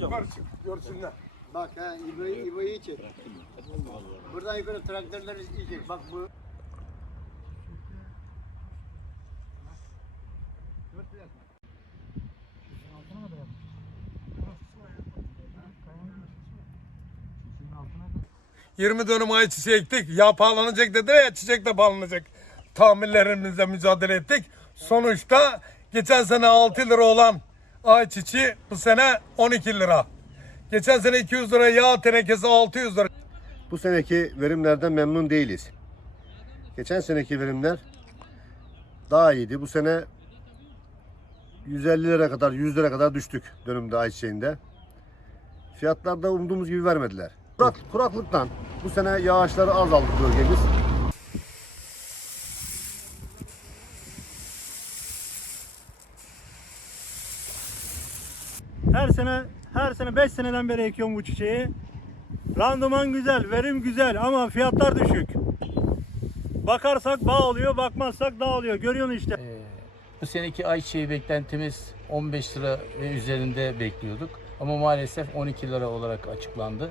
Yukarı çık, görsünler. Bak ha İbo'yu İbo'yu iyi çek. Buradan yukarı traktörleri iyi çek. Bak bu. 20 dönüm ayçiçeği ektik. Yağ pahalanacak dediler ya çiçek de pahalanacak. Tamirlerimizle mücadele ettik. Sonuçta geçen sene 6 lira olan ayçiçeği bu sene 12 lira. Geçen sene 200 lira yağ tenekesi 600 lira. Bu seneki verimlerden memnun değiliz. Geçen seneki verimler daha iyiydi. Bu sene 150 lira kadar, 100 lira kadar düştük dönümde ayçiçeğinde. Fiyatlar da umduğumuz gibi vermediler. Kurak, kuraklıktan bu sene yağışları az aldık bölgemiz. Her sene her sene 5 seneden beri ekiyorum bu çiçeği. Randıman güzel, verim güzel ama fiyatlar düşük. Bakarsak bağ oluyor, bakmazsak dağ oluyor. Görüyorsun işte. Ee, Bu seneki ayçiçeği beklentimiz 15 lira üzerinde bekliyorduk. Ama maalesef 12 lira olarak açıklandı.